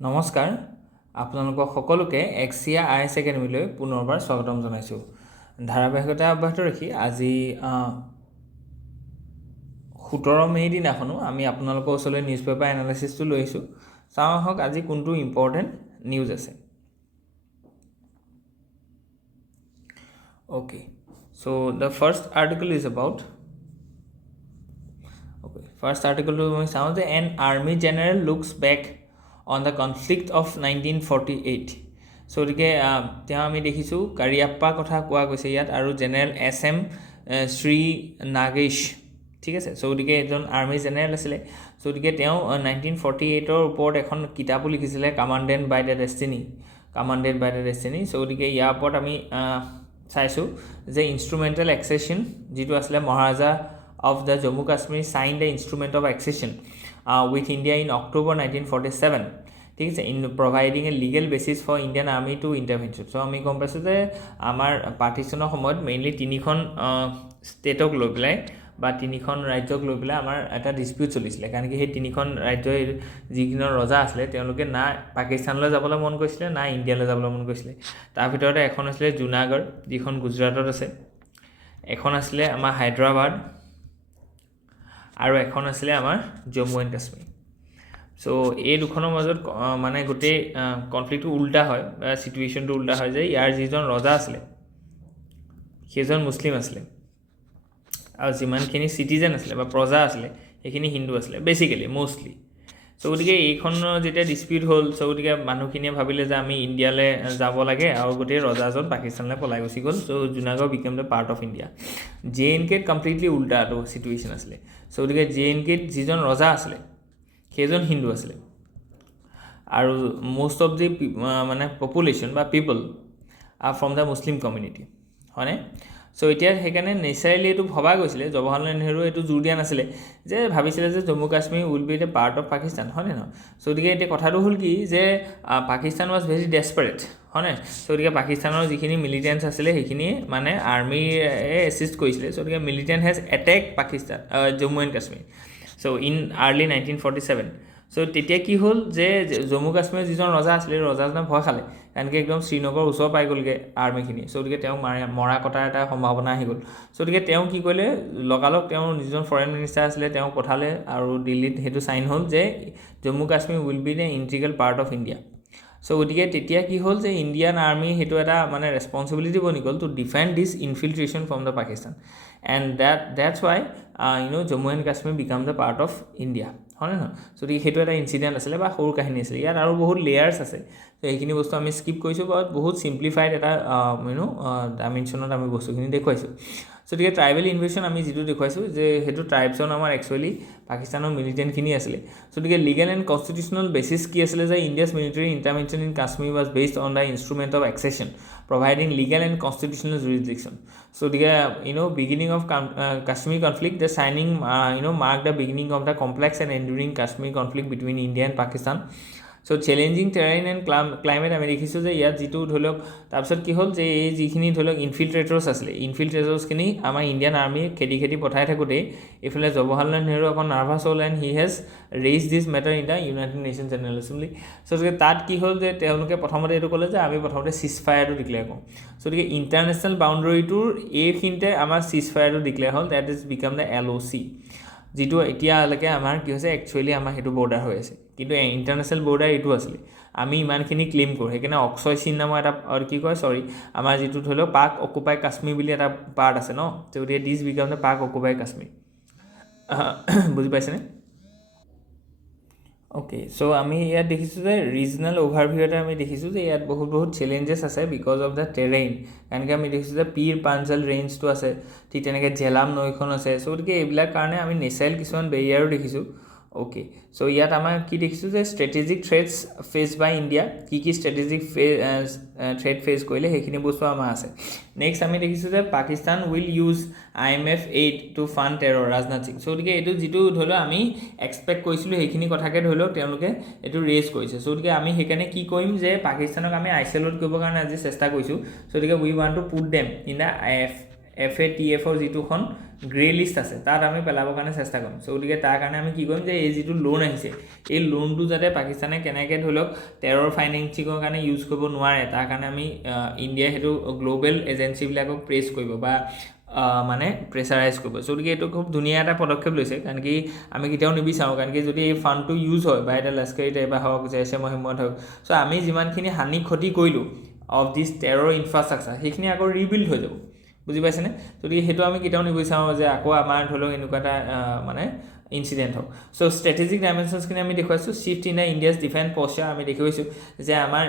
নমস্কাৰ আপোনালোকক সকলোকে AXIA IAS একাডেমীলৈ পুনৰবাৰ স্বাগতম জনাইছোঁ। ধাৰাবাহিকতা অব্যাহত ৰাখি আজি 17 মে দিনাখনো আমি আপোনালোকৰ ওচৰলৈ নিউজ পেপাৰ এনালাইচিছটো লৈ আহিছোঁ। চাওঁ আহক আজি কোনটো ইম্পৰ্টেণ্ট নিউজ আছে। Okay, so the first article is about first article to we saw the an army general looks back on the conflict of 1948. So গতিকে তেওঁ আমি দেখিছোঁ কাৰিয়াপ্পা কথা কোৱা গৈছে ইয়াত আৰু জেনেৰেল SM শ্ৰী নাগেশ, ঠিক আছে। চ' গতিকে এজন আৰ্মি জেনেৰেল আছিলে। চ' গতিকে তেওঁ 1948ৰ ওপৰত এখন কিতাপো লিখিছিলে, কামাণ্ডেড বাই দ্য ডেষ্টিনি। চ' গতিকে ইয়াৰ ওপৰত আমি চাইছোঁ যে ইনষ্ট্ৰুমেণ্টেল এক্সেছন যিটো আছিলে মহাৰাজা of the Jammu Kashmir signed the instrument of accession with India in October 1947, ঠিক আছে, in providing a legal basis for Indian Army to intervention. So আমি গম পাইছোঁ যে আমাৰ পাৰ্টিশ্যনৰ সময়ত মেইনলি তিনিখন ষ্টেটক লৈ পেলাই বা তিনিখন ৰাজ্যক লৈ পেলাই আমাৰ এটা ডিছপিউট চলিছিলে, কাৰণ কি সেই তিনিখন ৰাজ্যৰ যিকেইজন ৰজা আছিলে তেওঁলোকে না পাকিস্তানলৈ যাবলৈ মন কৰিছিলে না ইণ্ডিয়ালৈ যাবলৈ মন কৰিছিলে। তাৰ ভিতৰতে এখন আছিলে জুনাগড় যিখন গুজৰাটত আছে, এখন আছিলে আমাৰ হায়দৰাবাদ আৰু এখন আছিলে আমাৰ জম্মু এণ্ড কাশ্মীৰ। চ' এই দুখনৰ মাজত মানে গোটেই কনফ্লিক্টটো উল্টা হয় বা চিটুৱেশ্যনটো উল্টা হয় যে ইয়াৰ যিজন ৰজা আছিলে সেইজন মুছলিম আছিলে আৰু যিমানখিনি চিটিজেন আছিলে বা প্ৰজা আছিলে সেইখিনি হিন্দু আছিলে বেচিকেলি মষ্টলি। চ' গতিকে এইখন যেতিয়া ডিছপিউট হ'ল, চ' গতিকে মানুহখিনিয়ে ভাবিলে যে আমি ইণ্ডিয়ালৈ যাব লাগে আৰু গোটেই ৰজাজন পাকিস্তানলৈ পলাই গুচি গ'ল। So' Junagadh became the part of India. JNKত কমপ্লিটলি উল্টাটো চিটুৱেশ্যন আছিলে। চ' গতিকে JNKত যিজন ৰজা আছিলে সেইজন হিন্দু আছিলে আৰু মষ্ট অফ দি মানে পপুলেশ্যন বা পিপল R from the Muslim community, হয়নে? চ' এতিয়া সেইকাৰণে নেচাৰেলি এইটো ভবা গৈছিলে, জৱাহৰলাল নেহৰু এইটো জোৰ দিয়া নাছিলে যে ভাবিছিলে যে Jammu Kashmir will be the part of Pakistan, হয়নে নহয়? চ' গতিকে এতিয়া কথাটো হ'ল কি যে পাকিস্তান ৱাজ ভেৰি ডেছপাৰেট, হয়নে? চ' গতিকে পাকিস্তানৰ যিখিনি মিলিটেণ্টছ আছিলে সেইখিনি মানে আৰ্মিয়ে এছিষ্ট কৰিছিলে। চ' গতিকে militant has attack Pakistan Jammu and Kashmir so' in early 1947। চ' তেতিয়া কি হ'ল যে জম্মু কাশ্মীৰৰ যিজন ৰজা আছিলে ৰজাজনে ভয় খালে, কাৰণ কি একদম শ্ৰীনগৰৰ ওচৰ পাই গ'লগৈ আৰ্মিখিনি। চ' গতিকে তেওঁ মৰা কটাৰ এটা সম্ভাৱনা আহি গ'ল। চ' গতিকে তেওঁ কি কৰিলে, লগালগ তেওঁ যিজন ফৰেইন মিনিষ্টাৰ আছিলে তেওঁক পঠালে আৰু দিল্লীত সেইটো চাইন হ'ল যে Jammu Kashmir will be the integral part of India. So' গতিকে তেতিয়া কি হ'ল যে ইণ্ডিয়ান আৰ্মি সেইটো এটা মানে ৰেছপনচিবিলিটি বনি গ'ল to defend this infiltration from the Pakistan and that's why Jammu and Kashmir became the part of India, হয়নে নহয়? চ' গতিকে সেইটো এটা ইনচিডেণ্ট আছিলে বা সৰু কাহিনী আছিলে। ইয়াত আৰু বহুত লেয়াৰ্ছ আছে, ত' সেইখিনি বস্তু আমি স্কিপ কৰিছোঁ বা বহুত চিম্প্লিফাইড এটা ডাইমেনশ্যনত আমি বস্তুখিনি দেখুৱাইছোঁ। চ' গতিকে ট্ৰাইবেল ইনভেশ্যন আমি যিটো দেখুৱাইছোঁ যে সেইটো ট্ৰাইবছৰ আমাৰ একচুৱেলি পাকিস্তানৰ মিলিটেণ্টখিনি আছিলে। চ' গতিকে লিগেল এণ্ড কনষ্টিটিউচনেল বেচিছ কি আছিলে যে India's military intervention in Kashmir was based on the instrument of accession providing legal and constitutional jurisdiction. So' গতিকে beginning of Kashmir conflict the signing mark the beginning of the complex and enduring Kashmir conflict between India and Pakistan. So' challenging terrain and climate আমি দেখিছোঁ যে ইয়াত যিটো ধৰি লওক তাৰপিছত কি হ'ল যে এই যিখিনি ধৰি লওক ইনফিল্ট্ৰেটৰ্ছ আছিলে ইনফিল্ট্ৰেটৰ্ছখিনি আমাৰ ইণ্ডিয়ান আৰ্মি খেদি পঠাই থাকোঁতেই এইফালে জৱাহৰলাল নেহৰু অকণ নাৰ্ভাছ হ'ল and he has raise this matter in the United Nations General Assembly. So' গতিকে তাত কি হ'ল যে তেওঁলোকে প্ৰথমতে এইটো ক'লে যে আমি প্ৰথমতে চিজ ফায়াৰটো ডিক্লেয়াৰ কৰোঁ। চ' গতিকে ইণ্টাৰনেশ্যনেল বাউণ্ডেৰীটোৰ এইখিনিতে আমাৰ চিজ ফায়াৰটো ডিক্লেয়াৰ হ'ল, that is become the LOC, যিটো এতিয়ালৈকে আমাৰ কি হৈছে একচুৱেলি আমাৰ সেইটো বৰ্ডাৰ হৈ আছে, কিন্তু ইণ্টাৰনেশ্যনেল বৰ্ডাৰ এইটো আছিলে। আমি ইমানখিনি ক্লেইম কৰোঁ, সেইকাৰণে অক্সয় চিন নামৰ এটা আমাৰ যিটো ধৰি লওক পাক অকুপাই কাশ্মীৰ বুলি এটা পাৰ্ট আছে ন, গতিকে দিছ বিকাম দ্য পাক অকুপাই কাশ্মীৰ। বুজি পাইছেনে? অ'কে, চ' আমি ইয়াত দেখিছোঁ যে ৰিজনেল অ'ভাৰভিউ এটা আমি দেখিছোঁ যে ইয়াত বহুত চেলেঞ্জেছ আছে বিকজ অফ দ্য টেৰেইন। কাৰণকে আমি দেখিছোঁ যে পীৰ পাঞ্জাল ৰেঞ্জটো আছে, ঠিক তেনেকৈ জেলাম নৈখন আছে। চ' গতিকে এইবিলাক কাৰণে আমি নেচাৰেল কিছুমান বেৰিয়াৰো দেখিছোঁ। অ'কে, চ' ইয়াত আমাৰ কি দেখিছোঁ যে strategic threats faced by India, কি ষ্ট্ৰেটেজিক থ্ৰেট ফেচ কৰিলে সেইখিনি বস্তু আমাৰ আছে। নেক্সট আমি দেখিছোঁ যে Pakistan will use IMF aid to fund terror, Rajnath Singh. So' গতিকে এইটো যিটো ধৰি লওক আমি এক্সপেক্ট কৰিছিলোঁ সেইখিনি কথাকে ধৰি লওক তেওঁলোকে এইটো ৰেজ কৰিছে। চ' গতিকে আমি সেইকাৰণে কি কৰিম যে পাকিস্তানক আমি আইচলেট কৰিবৰ কাৰণে আজি চেষ্টা কৰিছোঁ। চ' গতিকে we want to put them in the FATFৰ যিটোখন গ্ৰে লিষ্ট আছে তাত আমি পেলাবৰ কাৰণে চেষ্টা কৰিম চ' গতিকে তাৰ কাৰণে আমি কি কৰিম যে এই যিটো লোন আহিছে এই লোনটো যাতে পাকিস্তানে কেনেকৈ ধৰি লওক টেৰৰ ফাইনেন্সিঙৰ কাৰণে ইউজ কৰিব নোৱাৰে তাৰ কাৰণে আমি ইণ্ডিয়াই সেইটো গ্ল'বেল এজেঞ্চিবিলাকক প্ৰেছ কৰিব বা মানে প্ৰেছাৰাইজ কৰিব চ' গতিকে এইটো খুব ধুনীয়া এটা পদক্ষেপ লৈছে কাৰণ কি আমি কেতিয়াও নিবিচাৰোঁ কাৰণ কি যদি এই ফাণ্ডটো ইউজ হয় বা এটা লস্কৰী টাইপা হওক জেইছে মহম্মদ হওক চ' আমি যিমানখিনি হানি ক্ষতি কৰিলোঁ অফ দিছ টেৰৰ ইনফ্ৰাষ্ট্ৰাকচাৰ সেইখিনি আকৌ ৰিবিল্ড হৈ যাব বুজি পাইছেনে গতিকে সেইটো আমি কেতিয়াও নিবিচাৰোঁ যে আকৌ আমাৰ ধৰি লওক এনেকুৱা এটা মানে ইনচিডেণ্ট হওক চ' ষ্ট্ৰেটেজিক ডাইমেনশ্যনছখিনি আমি দেখুৱাইছোঁ শ্বিফ্ট ইন ইণ্ডিয়াছ ডিফেন্স প'শ্চাৰ আমি দেখুৱাইছোঁ যে আমাৰ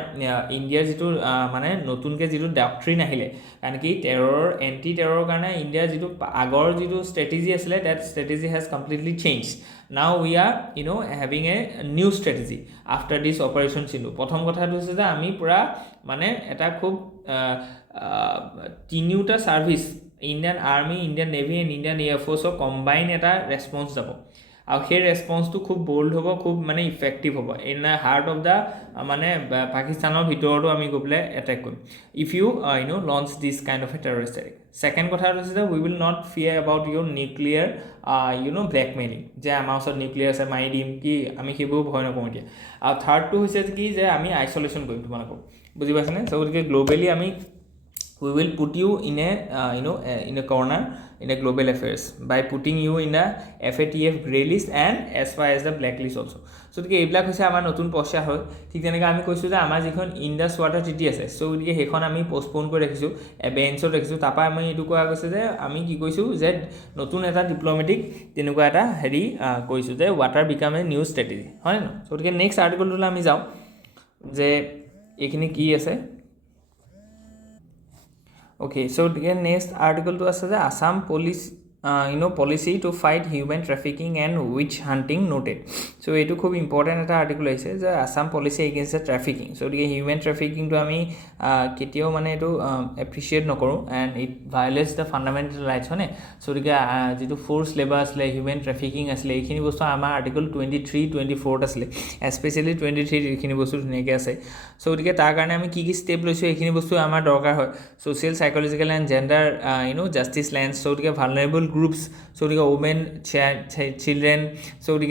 ইণ্ডিয়াৰ যিটো মানে নতুনকৈ যিটো ডাক্ট্ৰিন আহিলে কাৰণ কি টেৰৰ এণ্টি টেৰৰ কাৰণে ইণ্ডিয়াৰ যিটো আগৰ যিটো ষ্ট্ৰেটেজি আছিলে that strategy has completely change now we are having a new strategy after this operation Sindoor প্ৰথম কথাটো হৈছে যে আমি পূৰা মানে এটা খুব তিনিওটা service Indian army Indian navy and Indian এয়াৰফ'ৰ্চৰ কম্বাইন এটা ৰেছপন্স যাব আৰু সেই ৰেছপন্সটো খুব বল্ড হ'ব খুব মানে ইফেক্টিভ হ'ব in the heart of the মানে পাকিস্তানৰ ভিতৰতো আমি গৈ পেলাই এটেক কৰিম if you launch this kind of a terrorist attack second কথাটো হৈছে যে we will not fear about your nuclear blackmailing যে আমাৰ ওচৰত নিউক্লিয়াৰ আছে মাৰি দিম কি আমি সেইবোৰ ভয় নকৰোঁ এতিয়া আৰু থাৰ্ডটো হৈছে কি যে আমি আইচলেশ্যন কৰিম তোমালোকক বুজি পাইছেনে চ' গতিকে গ্ল'বেলি আমি we will put you in a in a corner in a global affairs by putting you in a FATF grey list and as far as the black list also so গতিকে এইবিলাক হৈছে আমাৰ নতুন পইচা হয় ঠিক তেনেকৈ আমি কৈছোঁ যে আমাৰ যিখন ইণ্ডাছ ৱাটাৰ ট্ৰিটি আছে চ' গতিকে সেইখন আমি পষ্টপ'ন কৰি ৰাখিছোঁ বেঞ্চত ৰাখিছোঁ তাৰপৰা আমি এইটো কোৱা গৈছে যে আমি কি কৈছোঁ যে নতুন এটা ডিপ্ল'মেটিক তেনেকুৱা এটা হেৰি কৈছোঁ যে water become a new strategy হয় নহয় চ' গতিকে নেক্সট আৰ্টিকলটোলৈ আমি যাওঁ যে এইখিনি কি আছে Okay, so the next article to us is the Assam police policy to fight human trafficking and witch hunting noted. So it is very important that article is the Assam policy against the trafficking. So the human trafficking to ami ketio mane to appreciate no koru and it violates the fundamental rights hone. So the jitu forced labor asle human trafficking asle ekhini bostu amar article 23 24 asle especially 23 ekhini bostu dhuneke ase. So the tar karone ami ki step loisu ekhini bostu amar dorkar hoy social psychological and gender justice lens so the vulnerable groups so the women children so the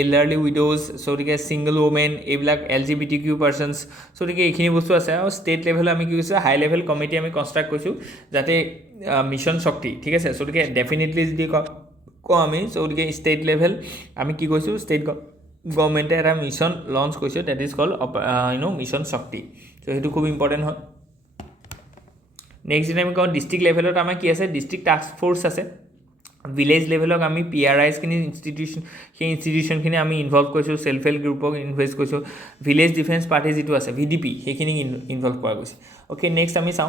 elderly widows so the single women ebilak LGBTQ persons so the ekhini bostu ase aru state level ami ki koisu high level committee ami construct koisu jate mission shakti thik ase so the definitely jodi ko ami so the state level ami ki koisu state government era mission launch koisu that is called mission shakti so hetu khub important hoy next time we go district level ot ama ki ase district task force ase village level ok ami PRIs kini institution kini ami involve koisu self help group ok invest koisu village defense party jitu ase VDP hekini involve kora goise okay next ami saw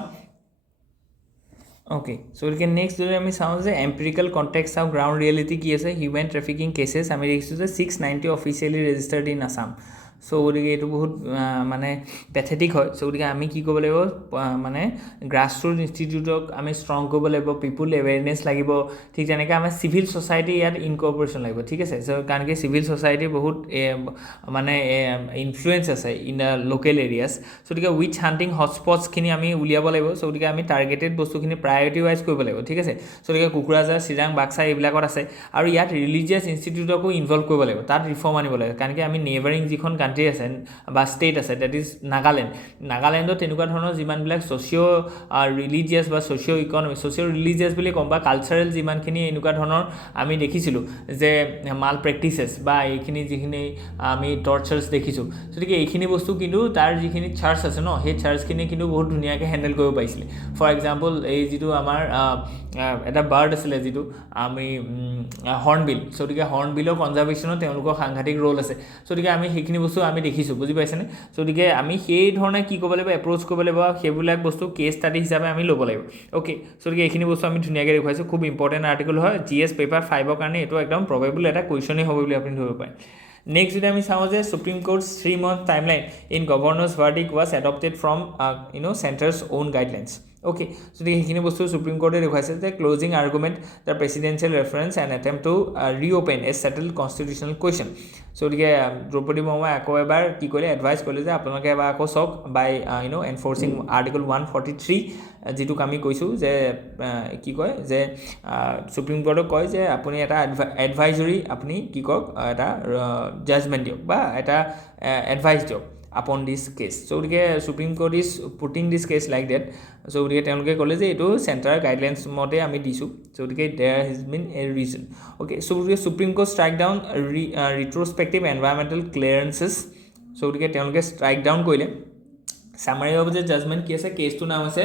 okay so we can next do ami saw the empirical context of ground reality ki ase human trafficking cases ami dekhisu the 690 officially registered in Assam so গতিকে এইটো বহুত মানে pathetic হয় so গতিকে আমি কি কৰিব লাগিব মানে গ্ৰাছৰুট ইনষ্টিটিউটক আমি ষ্ট্ৰং কৰিব লাগিব পিপুল এৱেৰনেছ লাগিব ঠিক তেনেকৈ আমাৰ চিভিল ছ'চাইটি ইয়াত ইনকৰ্পৰেশ্যন লাগিব ঠিক আছে so কাৰণ কি চিভিল ছ'চাইটি বহুত মানে ইনফ্লুৱেঞ্চ আছে in the local areas so গতিকে উইচ হাণ্টিং হটস্পটছখিনি আমি উলিয়াব লাগিব so গতিকে আমি টাৰ্গেটেড বস্তুখিনি প্ৰায়ৰিটি ৱাইজ কৰিব লাগিব ঠিক আছে so গতিকে কুকুৰাঝাৰ চিৰাং বাক্সা এইবিলাকত আছে আৰু ইয়াত ৰিলিজিয়াছ ইনষ্টিটিউটকো ইনভলভ কৰিব লাগিব তাত ৰিফৰ্ম আনিব লাগিব কাৰণ কি আমি নেইবাৰিং যিখন কাণ্ট্ৰি আছে বা ষ্টেট আছে ডেট ইজ নাগালেণ্ডত তেনেকুৱা ধৰণৰ যিমানবিলাক ছ'চিঅ' ৰিলিজিয়াছ বা ছ'চিঅ' ইকনমিক ছ'চিঅ' ৰিলিজিয়াছ বুলি ক'ম বা কালচাৰেল যিমানখিনি এনেকুৱা ধৰণৰ আমি দেখিছিলোঁ যে মাল প্ৰেক্টিচেছ বা এইখিনি যিখিনি আমি টৰ্চাৰ্ছ দেখিছোঁ গতিকে এইখিনি বস্তু কিন্তু তাৰ যিখিনি চাৰ্চ আছে ন সেই চাৰ্চখিনি কিন্তু বহুত ধুনীয়াকৈ হেণ্ডেল কৰিব পাৰিছিলে ফৰ এক্সাম্পল এই যিটো আমাৰ এটা বাৰ্ড আছিলে যিটো আমি হৰ্ণবিল গতিকে হৰ্ণবিলৰ কনজাৰ্ভেশ্যনত তেওঁলোকৰ সাংঘাতিক ৰোল আছে গতিকে আমি সেইখিনি বস্তু আমি দেখিছোঁ বুজি পাইছেনে গতিকে আমি সেই ধৰণে কি কৰিব লাগিব এপ্ৰ'চ কৰিব লাগিব সেইবিলাক বস্তু কেছ ষ্টাডি হিচাপে আমি ল'ব লাগিব অ'কে গতিকে এইখিনি বস্তু আমি ধুনীয়াকৈ দেখুৱাইছোঁ খুব ইম্পৰ্টেণ্ট আৰ্টিকল হয় GS পেপাৰ 5ৰ কাৰণে এইটো একদম প্ৰবেবল এটা কুৱেশ্যনেই হ'ব বুলি আপুনি ধৰিব পাৰে নেক্সট যদি আমি চাওঁ যে supreme court 3 month timeline in governor's verdict was adopted from centre's on guidelines Okay, so the Supreme Court requires the closing argument, the presidential reference and attempt to reopen a settled constitutional question. So the Draupadi Murmu akoebar ki kore advice kole je apnaloke eba ako sok by enforcing article 143 jitu kami koisu je ki koy je Supreme Court koy je apuni eta advisory apni ki kok eta judgment diok ba eta advice diok upon this case. So the Supreme Court is putting this case like that. So the তেওঁলোকে কলে যে এটো central guidelines মতে আমি দিছো. So there has been a reason. Okay, so the Supreme Court strike down retrospective environmental clearances. So the তেওঁলোকে strike down কইলে summary of the judgment কি আছে কেসটো নাম আছে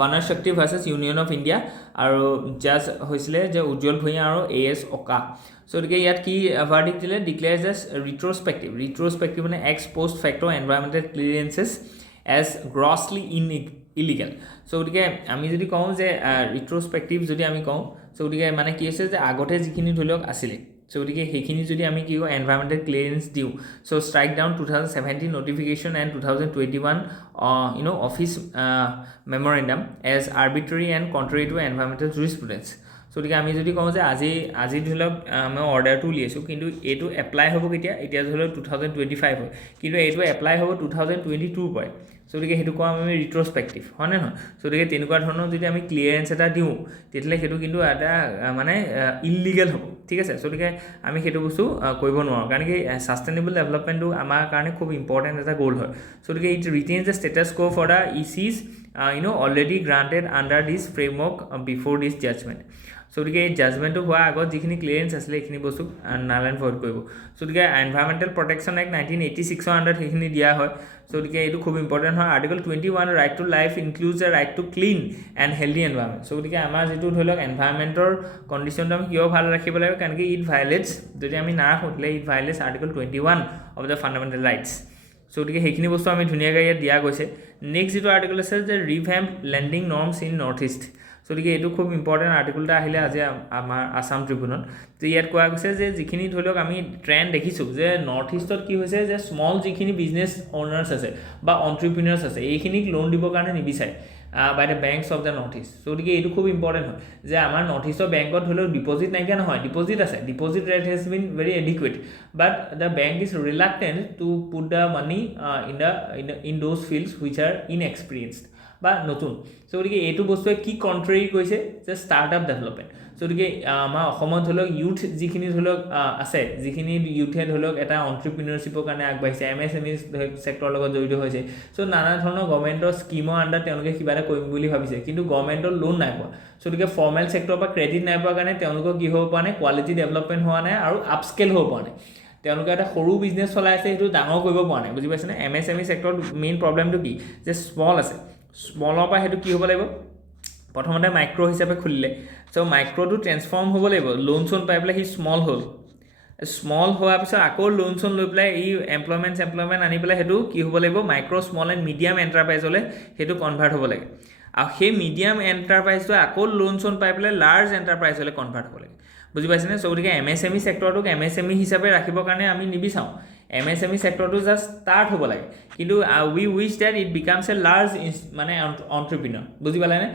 ভানাৰ শক্তি ভাৰ্সেছ ইউনিয়ন অফ ইণ্ডিয়া আৰু জাজ হৈছিলে যে উজ্জ্বল ভূঞা আৰু AS অকা. So the ইয়াত কি verdict দিলে declares as retrospective মানে ex post facto environmental clearances as grossly illegal. So the আমি যদি কওঁ যে retrospective যদি আমি কওঁ so the মানে কি আছে যে আগতে যিখিনি ধৰিলক আছিল so the হেখিনি যদি আমি কি environmental clearance দিও so strike down 2017 notification and 2021 office memorandum as arbitrary and contrary to environmental jurisprudence. So the আমি যদি কওঁ যে আজি ধৰিলক আমি অৰ্ডাৰটো উলিয়াইছো কিন্তু এটো এপ্লাই হ'ব কেতিয়া এতিয়া ধৰিলক 2025 হয় কিন্তু এটো এপ্লাই হ'ব 2022 পৰে so the হেতু কোৱা আমি ৰিট্ৰস্পেক্টিভ হয় না নহয় so the তেনেকুৱা ধৰণৰ যদি আমি ক্লিয়াৰেন্স এটা দিও তেতিয়ালে হেতু কিন্তু এটা মানে ইলিগেল হ'ব ঠিক আছে so the আমি হেতু বস্তু কৰিব নোৱাৰো কাৰণ কি সাস্টেইনেবল ডেভেলপমেন্টটো আমাৰ কাৰণে খুব ইম্পৰ্টেন্ট এটা গোল হয় so the it retains the status quo for the ECs already granted under this framework before this judgment. So the judgment of agor jikhini clearance asle ekhini bostu null and void koibo so the Environmental Protection Act 1986 under ekhini dia hoy so the etu khub important hoy article 21 right to life includes the right to clean and healthy environment so the amar jetu dholok environmental condition tam kiyo bhal rakhibo lage kan ki it violates jodi ami na hotle it violates article 21 of the fundamental rights. So the hekhini bostu ami dhuniya ga ya dia goise next jetu article ase the revamp lending norms in northeast. So the etu খুব important আর্টিকেলটা আহিলে আজি আমাৰ আসাম ট্ৰিবিউনত তো ইয়াত কোৱা গৈছে যে যিখিনি ধৰিলক আমি ট্ৰেন্ড দেখিছো যে নৰ্থ ইষ্টত কি হৈছে যে স্মল যিখিনি বিজনেস ওনাৰ্স আছে বা এন্টাৰপ্ৰেনিয়ৰ্স আছে এইখিনিক লোন দিব কাৰণে নিবিচাৰে by the banks of the north east so the etu khub important hoy je amar north east bankot holo deposit naika na hoy deposit ase deposit rate has been very adequate but the bank is reluctant to put the money in those fields which are inexperienced বা নতুন so the etu bostu ki contrary koise যে startup development so the আমাৰ অসমত হলক youth যিখিনি হলক আছে যিখিনি youth হে হলক এটা entrepreneurship কাৰণে আগবাইছে MSME sector লগত জড়িত হৈছে so নানা ধৰণৰ গভৰ্ণমেন্টৰ স্কিমৰ আন্ডাৰ তেওঁলোকে কিবা এটা কৰিম বুলি ভাবিছে কিন্তু গভৰ্ণমেন্টৰ লোন নাই পোৱা so the formal sector বা ক্ৰেডিট নাই পোৱা কাৰণে তেওঁলোকক কি হ'ব পৰা নাই কোৱালিটি ডেভেলপমেন্ট হোৱা নাই আৰু আপস্কেল হ'ব পৰা নাই তেওঁলোকে এটা সৰু বিজনেস চলাই আছে সেইটো ডাঙৰ কৰিব পৰা নাই বুজি পাইছেনে MSME sector মেইন প্ৰবলেমটো কি যে স্মল আছে স্মলৰ পৰা হেতু কি হ'ব লাগিব প্ৰথমতে মাইক্ৰো হিচাপে খুলিলে সো মাইক্ৰোটো ট্ৰান্সফৰ্ম হ'ব লাগিব লোন সোন পাই পেলাই হি স্মল হ'ল স্মল হোৱা পিছত আকৌ লোন সোন লৈ পেলাই এই এমপ্লয়মেন্ট আনি পেলাই হেতু কি হ'ব লাগিব মাইক্ৰো স্মল এণ্ড মিডিয়াম এন্টাৰপ্ৰাইজলে হেতু কনভাৰ্ট হ'ব লাগে আৰু সেই মিডিয়াম এন্টাৰপ্ৰাইজটো আকৌ লোন সোন পাই পেলাই লাৰ্জ এন্টাৰপ্ৰাইজলে কনভাৰ্ট হ'ব লাগে বুজি পাইছেনে সো গতিকে MSME সেক্টৰটোক MSME হিচাপে ৰাখিবৰ কাৰণে আমি নিবিচাও MSME sector to just start hobo lage kintu we wish that it becomes a large mane entrepreneur buji pala ne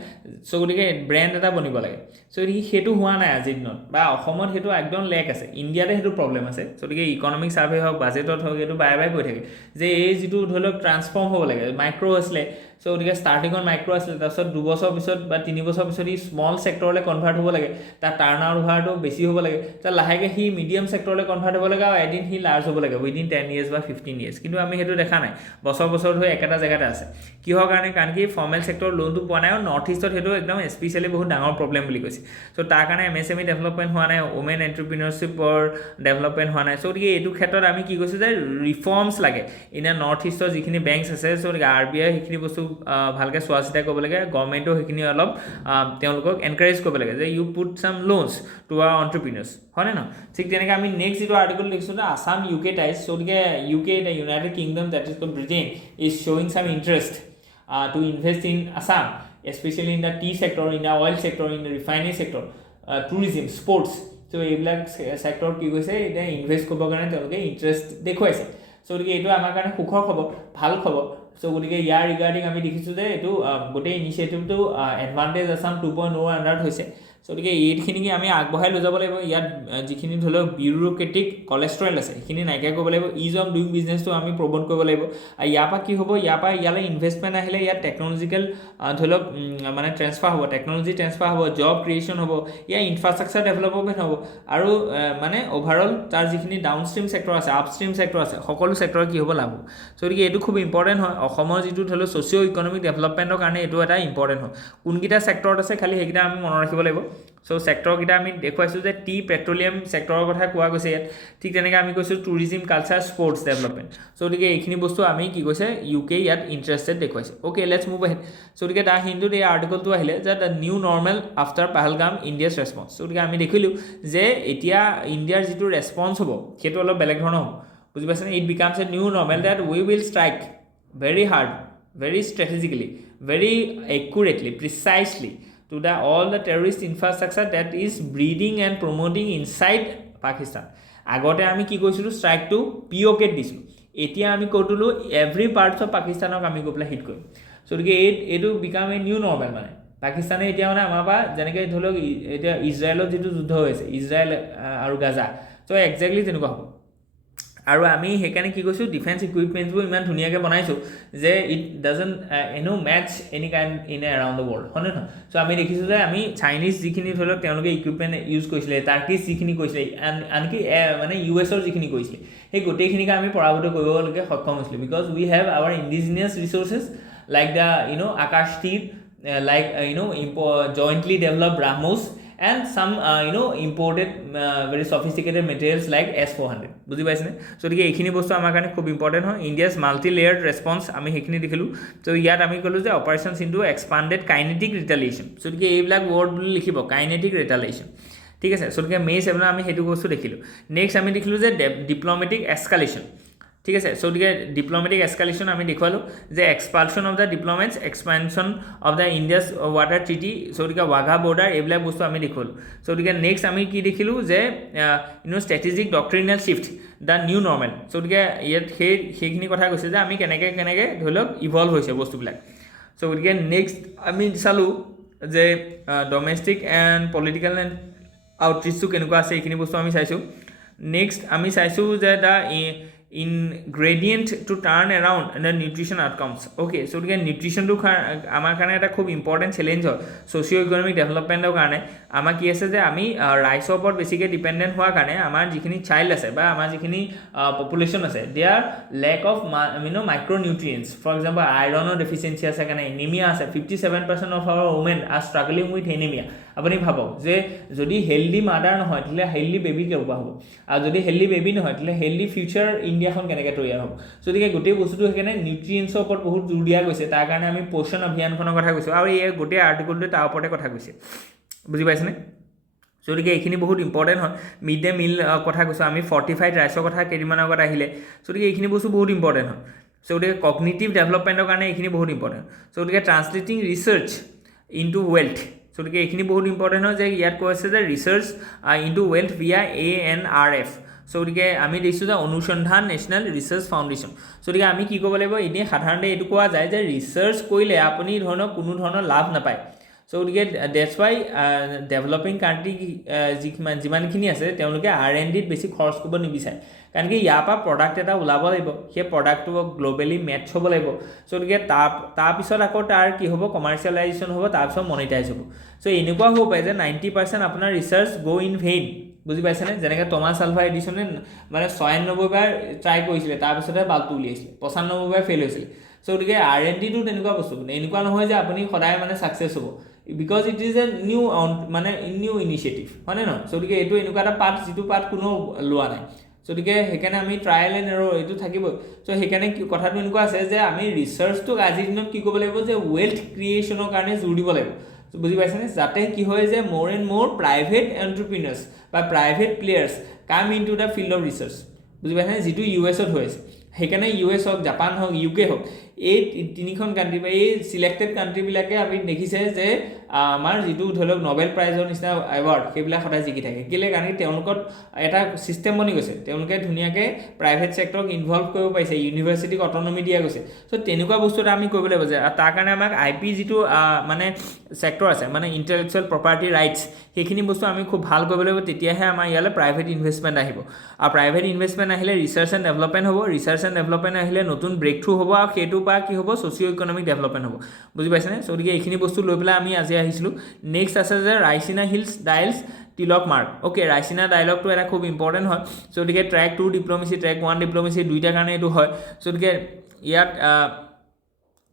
so gotike brand eta bonibo lage so hetu hua nai ajit not ba ohomot hetu ekdom lack ase india re hetu problem ase so gotike economic survey hok budget ot hok hetu bye bye koi thake je ei jitu dholok transform hobo lage micro asle so gotike starting on micro asle tasot 2 বছৰ পিছত বা 3 বছৰ পিছত ই small sector le convert hobo lage ta turnover to বেছি hobo lage ta lahage hi medium sector le convert hobo lage আৰু এদিন হি large hobo lage within 10 years বা 15 years কিন্তু আমি হেতু দেখা নাই বছৰ হৈ একেটা জায়গাতে আছে কি হোৱাৰ কাৰণে কাৰণ কি ফৰ্মেল সেক্টৰ লোনটো পোৱা নাই আৰু নৰ্থ ইষ্টত হেতু একদম স্পেশালি বহুত ডাঙৰ প্ৰবলেম বুলি কৈছে সো তাৰ কাৰণে MSME ডেভেলপমেন্ট হোৱা নাই ওমেন এন্টাৰপ্ৰেনিয়ৰশিপৰ ডেভেলপমেন্ট হোৱা নাই সো গতিকে এইটো ক্ষেত্ৰত আমি কি কৈছো যে ৰিফৰ্মছ লাগে ইন নৰ্থ ইষ্টৰ যিখিনি বেংকছ আছে সো RBI সেইখিনি বস্তু ভালকে চোৱাচিতা কৰিব লাগে গভৰ্ণমেন্টও সেইখিনি অলপ তেওঁলোকক এনকাৰেজ কৰিব লাগে যে you put some loans to our entrepreneurs হয় না ঠিক তেনেকৈ আমি নেক্সট যেটো আৰ্টিকল লিখিছো না Assam UK ties so the UK the United Kingdom that is called Britain is showing some interest to invest in Assam especially in the tea sector in the oil sector in the refinery sector tourism sports so এইবিলাক sector কি কৈছে এটা invest কৰিব কাৰণে তেওঁলোকে interest দেখুৱাইছে so গতিকে এইটো আমাৰ কাৰণে সুখৰ খবৰ, ভাল খবৰ। সো গতিকে ইয়াৰ ৰিগাৰ্ডিং আমি দেখিছোঁ যে এইটো গোটেই ইনিচিয়েটিভটো এডভান্টেজ আছাম 2.0 আণ্ডাৰত হৈছে। সো গতিকে এইখিনিকে আমি আগবঢ়াই লৈ যাব লাগিব। ইয়াত যিখিনি ধৰি লওক বিউৰ'ক্ৰেটিক কলেষ্ট্ৰল আছে সেইখিনি নাইকিয়া কৰিব লাগিব। ইজ অফ ডুইং বিজনেছটো আমি প্ৰমোট কৰিব লাগিব। আৰু ইয়াৰ পৰা কি হ'ব, ইয়ালৈ ইনভেষ্টমেণ্ট আহিলে ইয়াত টেকন'লজিকেল ধৰি লওক মানে ট্ৰেন্সফাৰ হ'ব, টেকন'লজি ট্ৰেন্সফাৰ হ'ব, জব ক্ৰিয়েশ্যন হ'ব, ইয়াৰ ইনফ্ৰাষ্ট্ৰাকচাৰ ডেভেলপমেণ্ট হ'ব, আৰু মানে অভাৰঅল তাৰ যিখিনি ডাউনষ্ট্ৰীম ছেক্টৰ আছে, আপষ্ট্ৰীম ছেক্টৰ আছে, সকলো ছেক্টৰ কি হ'ব, লাভ হ'ব। চ' গতিকে এইটো খুব ইম্পৰ্টেণ্ট হয়। অসমৰ যিটো ধৰি লওক ছ'চিঅ' ইকনমিক ডেভেলপমেণ্টৰ কাৰণে এইটো এটা ইম্পৰ্টেণ্ট হয়। কোনকেইটা ছেক্টৰত আছে খালি সেইকেইটা আমি মনত ৰাখিব লাগিব। চ' ছেক্টৰকেইটা আমি দেখুৱাইছোঁ যে পেট্ৰলিয়াম ছেক্টৰৰ কথা কোৱা গৈছে ইয়াত। ঠিক তেনেকৈ আমি কৈছোঁ টুৰিজিম, কালচাৰ, স্পৰ্টছ ডেভেলপমেণ্ট। চ' গতিকে এইখিনি বস্তু আমি কি কৈছে UK ইয়াত ইণ্টাৰেষ্টেড দেখুৱাইছে। Okay, let's move ahead. So' গতিকে তাৰ হিন্দুত এই আৰ্টিকলটো আহিলে যে the new normal after Pahalgam India's response. So' গতিকে আমি দেখিলোঁ যে এতিয়া ইণ্ডিয়াৰ যিটো ৰেছপন্স হ'ব সেইটো অলপ বেলেগ ধৰণৰ হ'ব। বুজি পাইছেনে? It becomes a new normal date we will strike very hard, very strategically, very accurately, precisely to all the terrorist infrastructure that is breeding and promoting inside Pakistan. আগতে আমি কি কৈছিলোঁ, ষ্ট্ৰাইকটো POKত দিছিলোঁ। এতিয়া আমি কৈ দিলোঁ এভৰি পাৰ্টছ অফ পাকিস্তানক আমি গৈ পেলাই হিট কৰিম। চ' গতিকে এইটো বিকাম এ নিউ নৰ্মেল। মানে পাকিস্তানে এতিয়া মানে আমাৰ পৰা যেনেকৈ ধৰি লওক এতিয়া ইজৰাইলত যিটো যুদ্ধ হৈ আছে, ইজৰাইল আৰু গাজা, চ' একজেক্টলি তেনেকুৱা হ'ব। আৰু আমি সেইকাৰণে কি কৈছোঁ, ডিফেন্স ইকুইপমেণ্টছবোৰ ইমান ধুনীয়াকৈ বনাইছোঁ যে it doesn't match any kind in around the world, হয়নে নহয়? চ' আমি দেখিছোঁ যে আমি চাইনিজ যিখিনি ধৰি লওক তেওঁলোকে ইকুইপমেণ্ট ইউজ কৰিছিলে, টাৰ্কিছ যিখিনি কৰিছিলে, আনকি মানে US যিখিনি কৰিছিলে, সেই গোটেইখিনিকে আমি পৰাভূত কৰিবলৈকে সক্ষম হৈছিলোঁ। Because we have our indigenous resources like the Akashdeep, like jointly develop BrahMos, and some imported very sophisticated materials like S-400. বুজি পাইছেনে? চ' গতিকে এইখিনি বস্তু আমাৰ কাৰণে খুব ইম্পৰ্টেণ্ট হয়। ইণ্ডিয়াছ মাল্টি লেয়াৰ্ড ৰেছপন্স আমি সেইখিনি দেখিলোঁ। চ' ইয়াত আমি ক'লোঁ যে অপাৰেশ্যনছ ইনটু এক্সপাণ্ডেড কাইনেটিক ৰিটালিয়েশ্যন। চ' গতিকে এইবিলাক ৱৰ্ড বুলি লিখিব, কাইনেটিক ৰিটালিয়েশ্যন। ঠিক আছে? চ' গতিকে May 7 আমি সেইটো বস্তু দেখিলোঁ। নেক্সট আমি দেখিলোঁ যে ডিপ্ল'মেটিক এছকালেশ্যন। ঠিক আছে? চ' গতিকে ডিপ্ল'মেটিক এছকালেশ্যন আমি দেখুৱালোঁ যে expulsion of the diplomats, expansion of the Indus water treaty, so' গতিকে ৱাঘা বৰ্ডাৰ, এইবিলাক বস্তু আমি দেখুৱালোঁ। চ' গতিকে নেক্সট আমি কি দেখিলোঁ যে strategic doctrinal shift, the new normal. So' গতিকে ইয়াত সেইখিনি কথা কৈছে যে আমি কেনেকৈ ধৰি লওক ইভলভ হৈছে বস্তুবিলাক। চ' গতিকে নেক্সট আমি চালোঁ যে ডমেষ্টিক এণ্ড পলিটিকেল এণ্ড আউটৰিচটো কেনেকুৱা আছে, এইখিনি বস্তু আমি চাইছোঁ। নেক্সট আমি চাইছোঁ যে the ingredient to turn around the nutrition outcomes. Okay, so গতিকে নিউট্ৰিশ্যনটো আমাৰ কাৰণে এটা খুব ইম্পৰ্টেণ্ট চেলেঞ্জ হয় ছ'চিঅ' ইকনমিক ডেভেলপমেণ্টৰ কাৰণে। আমাৰ কি আছে যে আমি ৰাইচৰ ওপৰত বেছিকৈ ডিপেণ্ডেণ্ট হোৱাৰ কাৰণে আমাৰ যিখিনি চাইল্ড আছে বা আমাৰ যিখিনি পপুলেশ্যন আছে, they are lack of micro' nutrients. For example আইৰণৰ ডেফিচিয়েঞ্চি আছে কাৰণে, এনিমিয়া আছে। 57% of our women are struggling with anaemia. আপুনি ভাবক যে যদি হেল্ডি মাদাৰ নহয় তেতিয়াহ'লে হেল্ডি বেবি কেনেকুৱা হ'ব, আৰু যদি হেল্ডি বেবি নহয় তেতিয়াহ'লে হেল্ডি ফিউচাৰ ইণ্ডিয়াখন কেনেকৈ তৈয়াৰ হ'ব। চ' গতিকে গোটেই বস্তুটো সেইকাৰণে নিউট্ৰিয়েণ্টছৰ ওপৰত বহুত জোৰ দিয়া গৈছে। তাৰ কাৰণে আমি পোষণ অভিযানখনৰ কথা কৈছোঁ, আৰু এই গোটেই আৰ্টিকলটোৱে তাৰ ওপৰতে কথা কৈছে। বুজি পাইছেনে? চ' গতিকে এইখিনি বহুত ইম্পৰ্টেণ্ট হয়। মিড ডে মিল কথা কৈছোঁ আমি, ফৰ্টিফাইড ৰাইচৰ কথা কেইদিনমানৰ আগত আহিলে। চ' গতিকে এইখিনি বস্তু বহুত ইম্পৰ্টেণ্ট হয়। চ' গতিকে কগনিটিভ ডেভেলপমেণ্টৰ কাৰণে এইখিনি বহুত ইম্পৰ্টেণ্ট। চ' গতিকে ট্ৰান্সলেটিং ৰিচাৰ্চ ইনটু ৱেল্থ। চ' গতিকে এইখিনি বহুত ইম্পৰ্টেণ্ট হয় যে ইয়াত কৈ আছে যে research into wealth via ANRF। So' গতিকে আমি দেখিছোঁ যে অনুসন্ধান নেশ্যনেল ৰিচাৰ্চ ফাউণ্ডেশ্যন। চ' গতিকে আমি কি ক'ব লাগিব, এনেই সাধাৰণতে এইটো কোৱা যায় যে ৰিচাৰ্চ কৰিলে আপুনি কোনো ধৰণৰ লাভ নাপায়। চ' গতিকে ডেটছ ৱাই ডেভেলপিং কাণ্ট্ৰি যিমানখিনি আছে তেওঁলোকে R&Dত বেছি খৰচ কৰিব নিবিচাৰে। কাৰণ কি ইয়াৰ পৰা প্ৰডাক্ট এটা ওলাব লাগিব, সেই প্ৰডাক্টটো গ্ল'বেলি মেটচ হ'ব লাগিব। চ' গতিকে তাৰপিছত আকৌ তাৰ কি হ'ব, কমাৰ্চিয়েলাইজেশ্যন হ'ব, তাৰপিছত মনিটাইজ হ'ব। চ' এনেকুৱা হ'ব পাৰে যে 90% আপোনাৰ ৰিচাৰ্চ গ' ইন ভেইন। বুজি পাইছেনে? যেনেকৈ টমাছ আলভা এডিছনে মানে 96 বাৰ ট্ৰাই কৰিছিলে, তাৰপিছতহে বাল্বটো উলিয়াইছিলে, 95 বাৰ ফেইল হৈছিলে। চ' গতিকে R&Dটো তেনেকুৱা বস্তু, এনেকুৱা নহয় যে আপুনি সদায় মানে ছাকচেছ হ'ব, because it is a new initiative, হয়নে নহয়? চ' গতিকে এইটো এনেকুৱা এটা পাৰ্ট যিটো পাৰ্ট কোনো লোৱা নাই। চ' গতিকে সেইকাৰণে আমি ট্ৰায়েল এণ্ড এৰৰ এইটো থাকিবই। চ' সেইকাৰণে কথাটো এনেকুৱা আছে যে আমি ৰিচাৰ্চটোক আজিৰ দিনত কি কৰিব লাগিব যে ৱেল্থ ক্ৰিয়েশ্যনৰ কাৰণে জোৰ দিব লাগিব। বুজি পাইছেনে? যাতে কি হয় যে মোৰ এণ্ড মোৰ প্ৰাইভেট এণ্টাৰপ্ৰিনাৰ্ছ বা private players come in to the field of research. বুজি পাইছেনে? যিটো US হৈ আছে সেইকাৰণে US হওক জাপান হওক UK হওক এই তিনিখন কাণ্ট্ৰি বা এই চিলেক্টেড কাণ্ট্ৰিবিলাকে আমি দেখিছে যে আমাৰ যিটো ধৰি লওক নবেল প্ৰাইজৰ নিচিনা এৱাৰ্ড সেইবিলাক সদায় জিকি থাকে কেলৈ কাৰণ তেওঁলোকত এটা ছিষ্টেম বনি গৈছে তেওঁলোকে ধুনীয়াকৈ প্ৰাইভেট ছেক্টৰক ইনভলভ কৰিব পাৰিছে ইউনিভাৰ্চিটিক অট'নমি দিয়া গৈছে চ' তেনেকুৱা বস্তু এটা আমি কৰিব লাগিব যে তাৰ কাৰণে আমাক IP যিটো মানে ছেক্টৰ আছে মানে ইণ্টেলেকচুৱেল প্ৰপাৰ্টি ৰাইটছ সেইখিনি বস্তু আমি খুব ভাল কৰিব লাগিব তেতিয়াহে আমাৰ ইয়ালৈ প্ৰাইভেট ইনভেষ্টমেণ্ট আহিব আৰু প্ৰাইভেট ইনভেষ্টমেণ্ট আহিলে ৰিচাৰ্চ এণ্ড ডেভেলপমেণ্ট হ'ব ৰিচাৰ্চ এণ্ড ডেভেলপমেণ্ট আহিলে নতুন ব্ৰেক থ্ৰু হ'ব আৰু সেইটো পৰা কি হ'ব ছ'চিঅ' ইকনমিক ডেভেলপমেণ্ট হ'ব বুজি পাইছেনে চ' গতিকে এইখিনি বস্তু লৈ পেলাই আমি আজি আহিছিলোঁ নেক্সট আছে যে ৰাইচিনা হিলছ ডাইলছ তিলক মাৰ্ক অ'কে ৰাইচিনা ডাইলগটো এটা খুব ইম্পৰ্টেণ্ট হয় চ' গতিকে ট্ৰেক 2 ডিপ্ল'মেচি ট্ৰেক 1 ডিপ্ল'মেচি দুইটাৰ কাৰণে এইটো হয় চ' গতিকে ইয়াত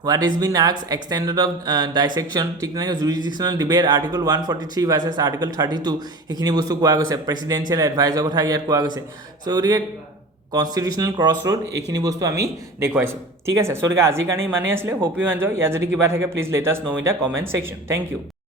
what is been asked extended of dissection ঠিক তেনেকৈ jurisdictional debate article 143 versus article 32 সেইখিনি বস্তু কোৱা গৈছে প্ৰেচিডেন্সিয়েল এডভাইজৰ কথা ইয়াত কোৱা গৈছে চ' গতিকে কনষ্টিটিউচনেল ক্ৰছ ৰোড এইখিনি বস্তু আমি দেখুৱাইছোঁ ঠিক আছে চ' গতিকে আজিৰ কাৰণে ইমানেই আছিলে হোপ ইউ এনজয় ইয়াত যদি কিবা থাকে please let us know' in the comment section thank U